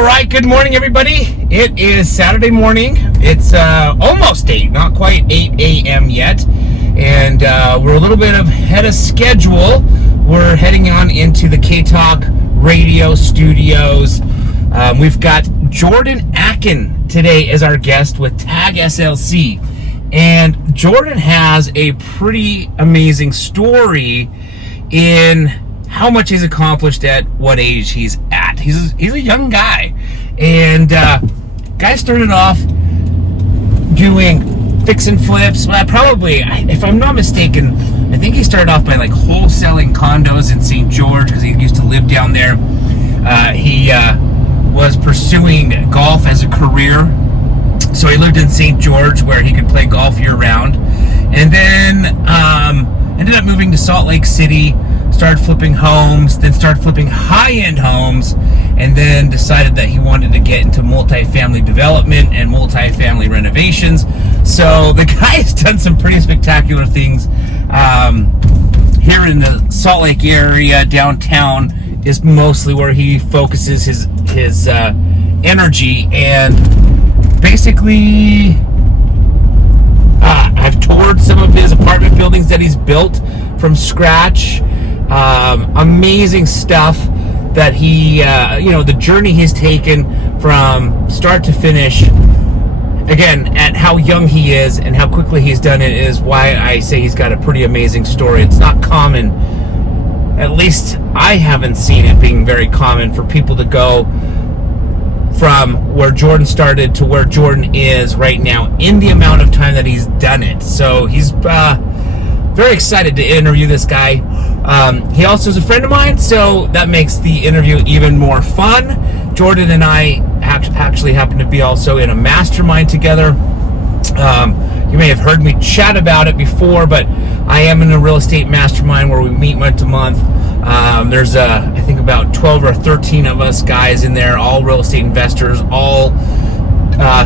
All right, good morning, everybody. It is Saturday morning. It's almost 8, not quite 8 a.m. yet. And we're a little bit ahead of schedule. We're heading on into the K-Talk radio studios. We've got Jordan Akin today as our guest with Tag SLC. And Jordan has a pretty amazing story in how much he's accomplished at what age he's at. He's a young guy, and guy started off doing fix and flips. Well, probably, if I'm not mistaken, I think he started off by like wholesaling condos in St. George because he used to live down there. He was pursuing golf as a career, so he lived in St. George where he could play golf year round, and then ended up moving to Salt Lake City. Started flipping homes, then started flipping high-end homes, and then decided that he wanted to get into multifamily development and multifamily renovations. So the guy's done some pretty spectacular things here in the Salt Lake area. Downtown is mostly where he focuses his energy, and basically I've toured some of his apartment buildings that he's built from scratch. Amazing stuff that he, the journey he's taken from start to finish. Again, at how young he is and how quickly he's done it is why I say he's got a pretty amazing story. It's not common, at least I haven't seen it being very common, for people to go from where Jordan started to where Jordan is right now in the amount of time that he's done it. So he's very excited to interview this guy. He also is a friend of mine, so that makes the interview even more fun. Jordan and I actually happen to be also in a mastermind together. You may have heard me chat about it before, but I am in a real estate mastermind where we meet once a month. There's I think about 12 or 13 of us guys in there, all real estate investors, all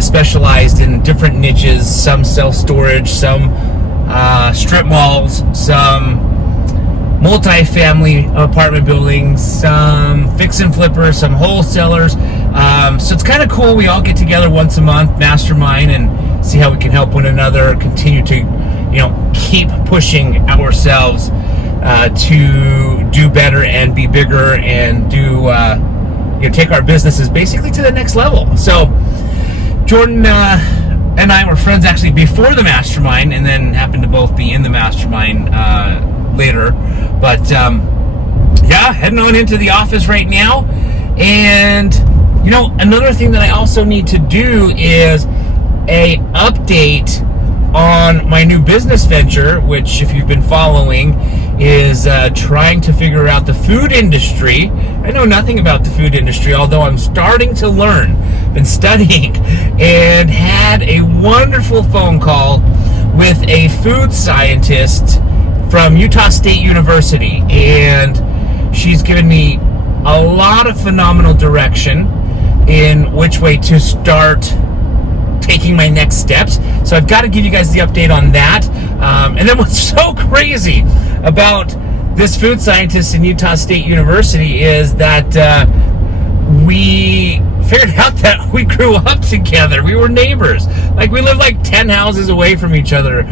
specialized in different niches, some self-storage, some strip malls, some multi-family apartment buildings, some fix and flippers, some wholesalers. So it's kind of cool. We all get together once a month, mastermind, and see how we can help one another, continue to, keep pushing ourselves to do better and be bigger and do, take our businesses basically to the next level. So Jordan and I were friends actually before the mastermind, and then happened to both be in the mastermind later. But heading on into the office right now. And another thing that I also need to do is a update on my new business venture, which, if you've been following, is trying to figure out the food industry. I know nothing about the food industry, although I'm starting to learn. Been studying, and had a wonderful phone call with a food scientist from Utah State University, and she's given me a lot of phenomenal direction in which way to start taking my next steps. So I've got to give you guys the update on that. And then what's so crazy about this food scientist in Utah State University is that we figured out that we grew up together. We were neighbors. Like, we lived like 10 houses away from each other.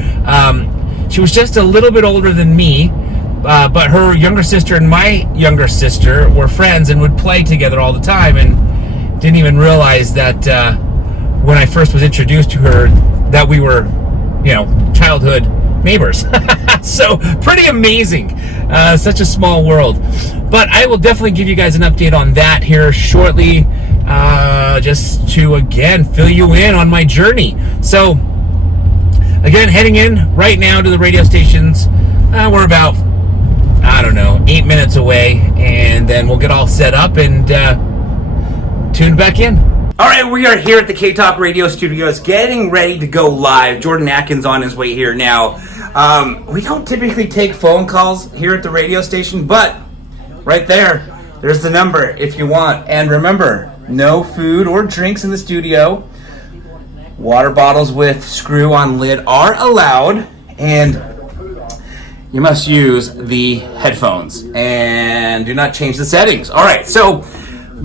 She was just a little bit older than me, but her younger sister and my younger sister were friends and would play together all the time, and didn't even realize that when I first was introduced to her that we were, childhood neighbors. So pretty amazing. Such a small world. But I will definitely give you guys an update on that here shortly, just to, again, fill you in on my journey. So, again, heading in right now to the radio stations. We're about, 8 minutes away, and then we'll get all set up and tune back in. All right, we are here at the K-Talk radio studios, getting ready to go live. Jordan Akin's on his way here now. We don't typically take phone calls here at the radio station, but right there's the number if you want. And remember, no food or drinks in the studio. Water bottles with screw-on lid are allowed, and you must use the headphones and do not change the settings. All right, so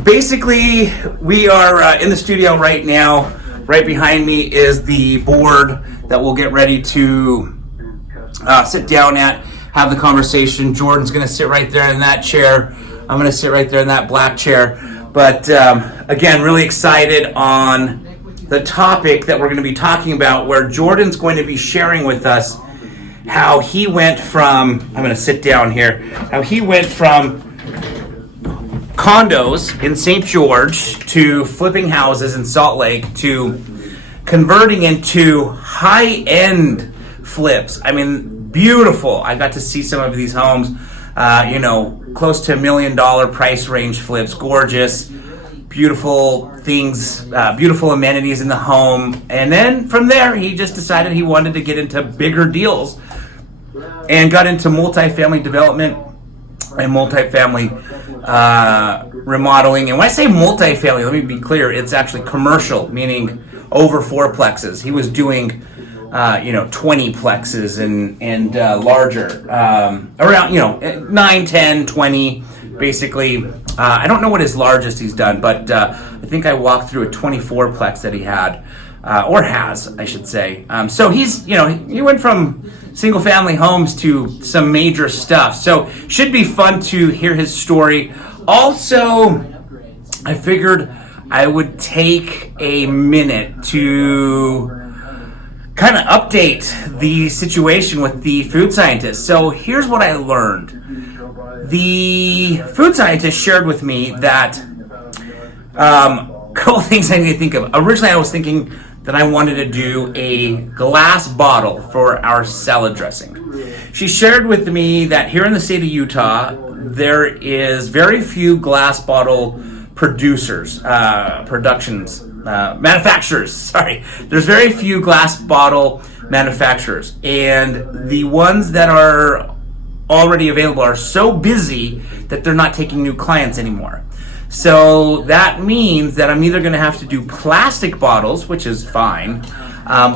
basically, we are in the studio right now. Right behind me is the board that we'll get ready to sit down at, have the conversation. Jordan's going to sit right there in that chair. I'm going to sit right there in that black chair. But again, really excited on the topic that we're going to be talking about, where Jordan's going to be sharing with us how he went from, I'm going to sit down here, how he went from condos in St. George to flipping houses in Salt Lake to converting into high-end flips. I mean, beautiful. I got to see some of these homes, close to $1 million price range flips, gorgeous, beautiful things, beautiful amenities in the home. And then from there, he just decided he wanted to get into bigger deals and got into multifamily development and multifamily remodeling. And when I say multifamily, let me be clear, it's actually commercial, meaning over fourplexes. He was doing 20 plexes and larger, around 9, 10, 20, basically. I don't know what his largest he's done, but I think I walked through a 24 plex that he had, or has, I should say. So he's, he went from single family homes to some major stuff. So should be fun to hear his story. Also, I figured I would take a minute to kind of update the situation with the food scientist. So here's what I learned. The food scientist shared with me that a couple things I need to think of. Originally, I was thinking that I wanted to do a glass bottle for our salad dressing. She shared with me that here in the state of Utah, there is very few glass bottle manufacturers. Sorry. There's very few glass bottle manufacturers. And the ones that are already available are so busy that they're not taking new clients anymore. So that means that I'm either going to have to do plastic bottles, which is fine,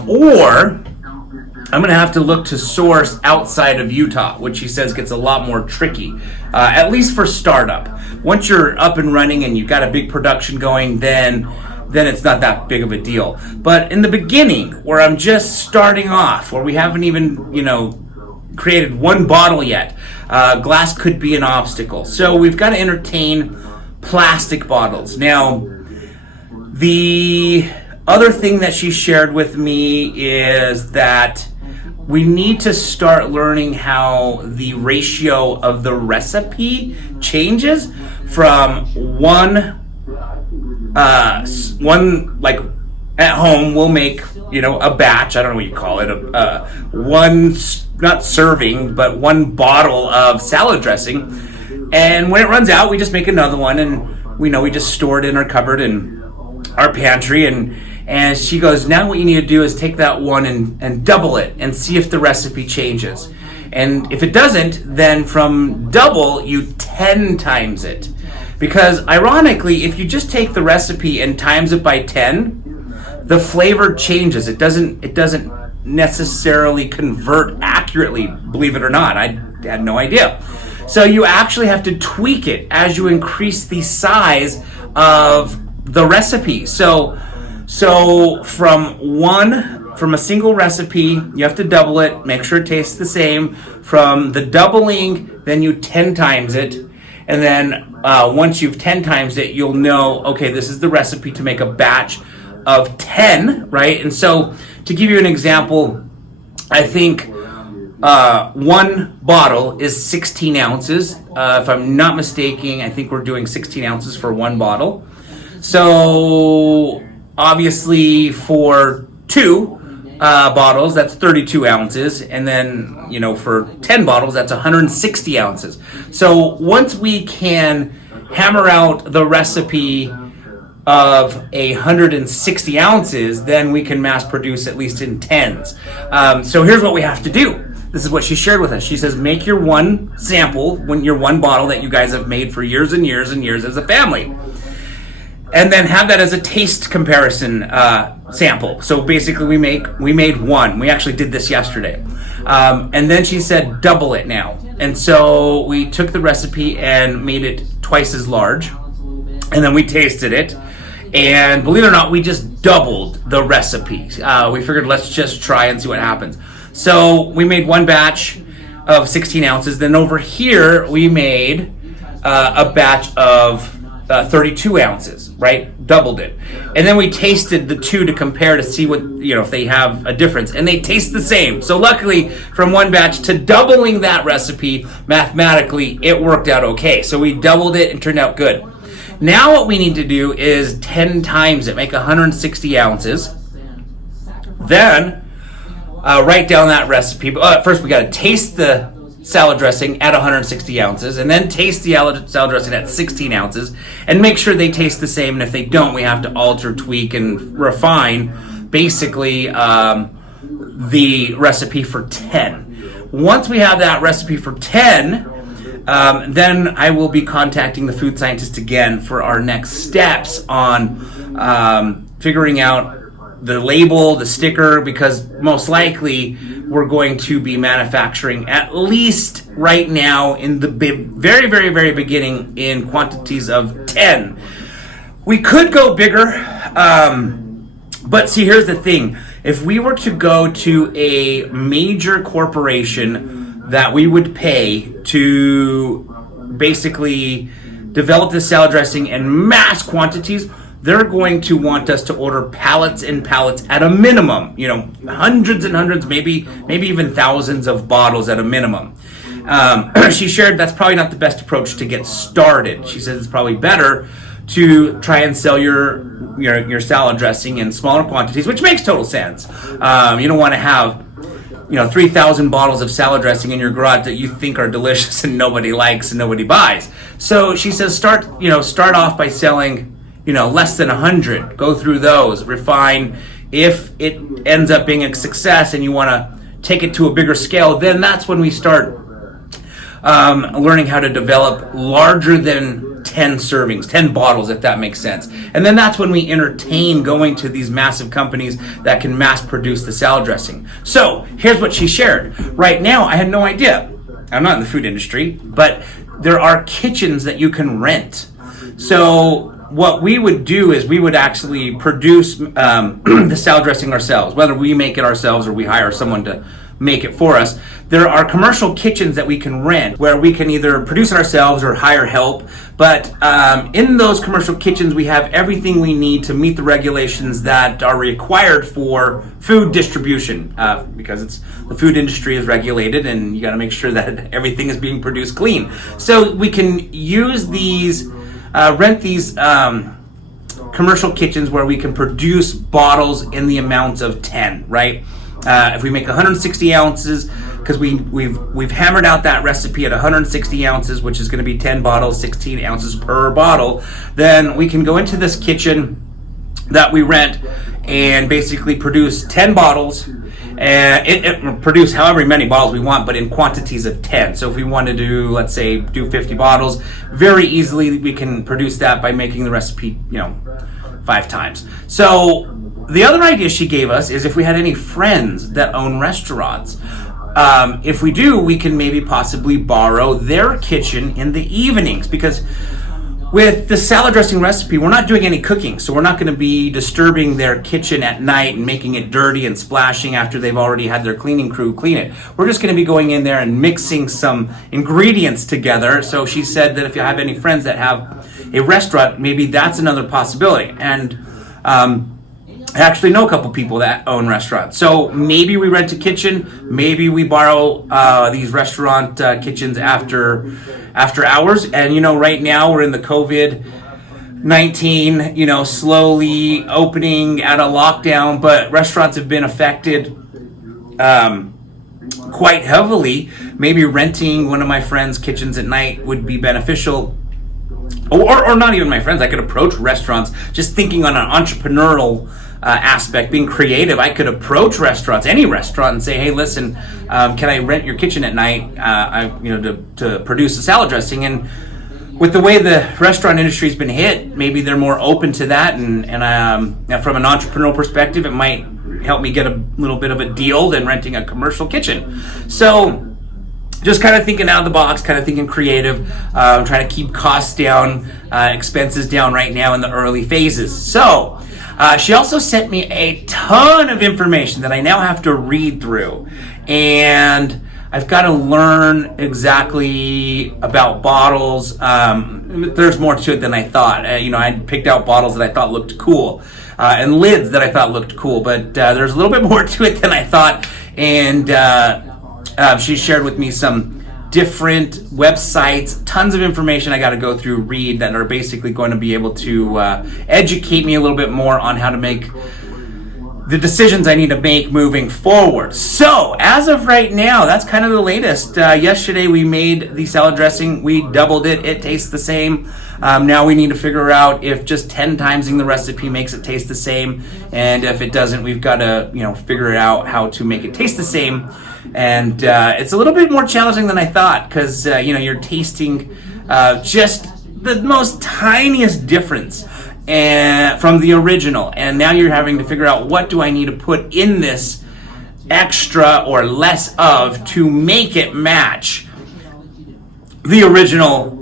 or I'm going to have to look to source outside of Utah, which he says gets a lot more tricky, at least for startup. Once you're up and running and you've got a big production going, then it's not that big of a deal. But in the beginning, where I'm just starting off, where we haven't even, created one bottle yet, glass could be an obstacle. So we've got to entertain plastic bottles. Now, the other thing that she shared with me is that we need to start learning how the ratio of the recipe changes from one like at home we'll make a batch, I don't know what you call it, one, not serving, but one bottle of salad dressing, and when it runs out we just make another one, and we just store it in our cupboard and our pantry. And she goes, now what you need to do is take that one and double it and see if the recipe changes. And if it doesn't, then from double, you 10 times it. Because ironically, if you just take the recipe and times it by 10, the flavor changes. It doesn't necessarily convert accurately, believe it or not. I had no idea. So you actually have to tweak it as you increase the size of the recipe. So from a single recipe, you have to double it, make sure it tastes the same. From the doubling, then you 10 times it. And then once you've 10 times it, you'll know, okay, this is the recipe to make a batch of 10, right? And so to give you an example, I think one bottle is 16 ounces. If I'm not mistaken, I think we're doing 16 ounces for one bottle. So obviously for two bottles, that's 32 ounces. And then, for 10 bottles, that's 160 ounces. So once we can hammer out the recipe of 160 ounces, then we can mass produce at least in tens. So here's what we have to do. This is what she shared with us. She says, make your one sample, your one bottle that you guys have made for years and years and years as a family. And then have that as a taste comparison sample. So basically we made one. We actually did this yesterday. And then she said, double it now. And so we took the recipe and made it twice as large. And then we tasted it, and believe it or not, we just doubled the recipe. We figured, let's just try and see what happens. So we made one batch of 16 ounces. Then over here, we made a batch of 32 ounces, right? Doubled it. And then we tasted the two to compare to see what, if they have a difference. And they taste the same. So luckily, from one batch to doubling that recipe, mathematically, it worked out okay. So we doubled it and turned out good. Now what we need to do is 10 times it, make 160 ounces. Then write down that recipe. But first we got to taste the salad dressing at 160 ounces, and then taste the salad dressing at 16 ounces, and make sure they taste the same. And if they don't, we have to alter, tweak, and refine basically the recipe for 10. Once we have that recipe for 10, then I will be contacting the food scientist again for our next steps on figuring out the label, the sticker, because most likely we're going to be manufacturing, at least right now in the very, very, very beginning, in quantities of 10. We could go bigger, but see, here's the thing. If we were to go to a major corporation that we would pay to basically develop the salad dressing in mass quantities, they're going to want us to order pallets and pallets at a minimum, hundreds and hundreds, maybe even thousands of bottles at a minimum. She shared that's probably not the best approach to get started. She says it's probably better to try and sell your salad dressing in smaller quantities, which makes total sense. You don't want to have 3,000 bottles of salad dressing in your garage that you think are delicious and nobody likes and nobody buys. So she says start off by selling less than 100. Go through those, refine. If it ends up being a success and you want to take it to a bigger scale, then that's when we start learning how to develop larger than 10 servings, 10 bottles, if that makes sense. And then that's when we entertain going to these massive companies that can mass produce the salad dressing. So here's what she shared. Right now, I had no idea. I'm not in the food industry, but there are kitchens that you can rent. So what we would do is we would actually produce the salad dressing ourselves, whether we make it ourselves or we hire someone to make it for us. There are commercial kitchens that we can rent where we can either produce it ourselves or hire help. But in those commercial kitchens, we have everything we need to meet the regulations that are required for food distribution, because the food industry is regulated and you got to make sure that everything is being produced clean. So we can use these rent these commercial kitchens where we can produce bottles in the amount of 10, right? If we make 160 ounces, because we've hammered out that recipe at 160 ounces, which is going to be 10 bottles, 16 ounces per bottle, then we can go into this kitchen that we rent and basically produce 10 bottles. It produce however many bottles we want, but in quantities of 10. So if we want to do 50 bottles, very easily we can produce that by making the recipe, 5 times. So the other idea she gave us is if we had any friends that own restaurants. If we do, we can maybe possibly borrow their kitchen in the evenings, because with the salad dressing recipe, we're not doing any cooking, so we're not going to be disturbing their kitchen at night and making it dirty and splashing after they've already had their cleaning crew clean it. We're just going to be going in there and mixing some ingredients together. So she said that if you have any friends that have a restaurant, maybe that's another possibility. And I actually know a couple people that own restaurants. So maybe we rent a kitchen, maybe we borrow these restaurant kitchens after hours. And right now we're in the COVID-19, slowly opening at a lockdown, but restaurants have been affected quite heavily. Maybe renting one of my friends' kitchens at night would be beneficial. Or not even my friends. I could approach restaurants, just thinking on an entrepreneurial aspect, being creative. I could approach restaurants, any restaurant, and say, "Hey, listen, can I rent your kitchen at night? To produce a salad dressing." And with the way the restaurant industry's been hit, maybe they're more open to that. And from an entrepreneurial perspective, it might help me get a little bit of a deal than renting a commercial kitchen. So just kind of thinking out of the box, kind of thinking creative, trying to keep costs down, expenses down right now in the early phases. So she also sent me a ton of information that I now have to read through, and I've got to learn exactly about bottles. There's more to it than I thought. I picked out bottles that I thought looked cool, and lids that I thought looked cool, but there's a little bit more to it than I thought, and she shared with me some different websites, tons of information I got to go through, read, that are basically going to be able to educate me a little bit more on how to make the decisions I need to make moving forward. So, as of right now, that's kind of the latest. Yesterday we made the salad dressing. We doubled it. It tastes the same. Now we need to figure out if just 10 timesing the recipe makes it taste the same. And if it doesn't, we've got to, figure out how to make it taste the same. And it's a little bit more challenging than I thought, because, you're tasting just the most tiniest difference from the original, and now you're having to figure out, what do I need to put in this extra or less of to make it match the original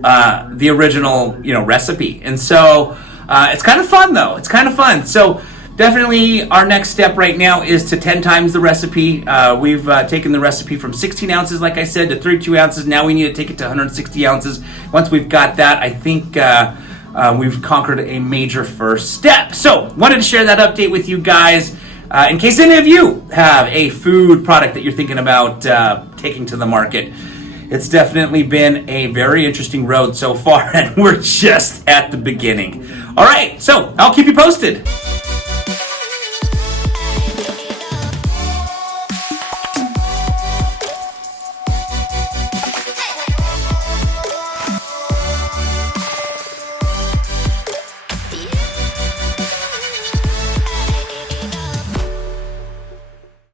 recipe. And so it's kind of fun, though. It's kind of fun. So definitely our next step right now is to 10 times the recipe. We've taken the recipe from 16 ounces, like I said, to 32 ounces. Now we need to take it to 160 ounces. Once we've got that, I think we've conquered a major first step. So, wanted to share that update with you guys in case any of you have a food product that you're thinking about taking to the market. It's definitely been a very interesting road so far, and we're just at the beginning. All right, so I'll keep you posted.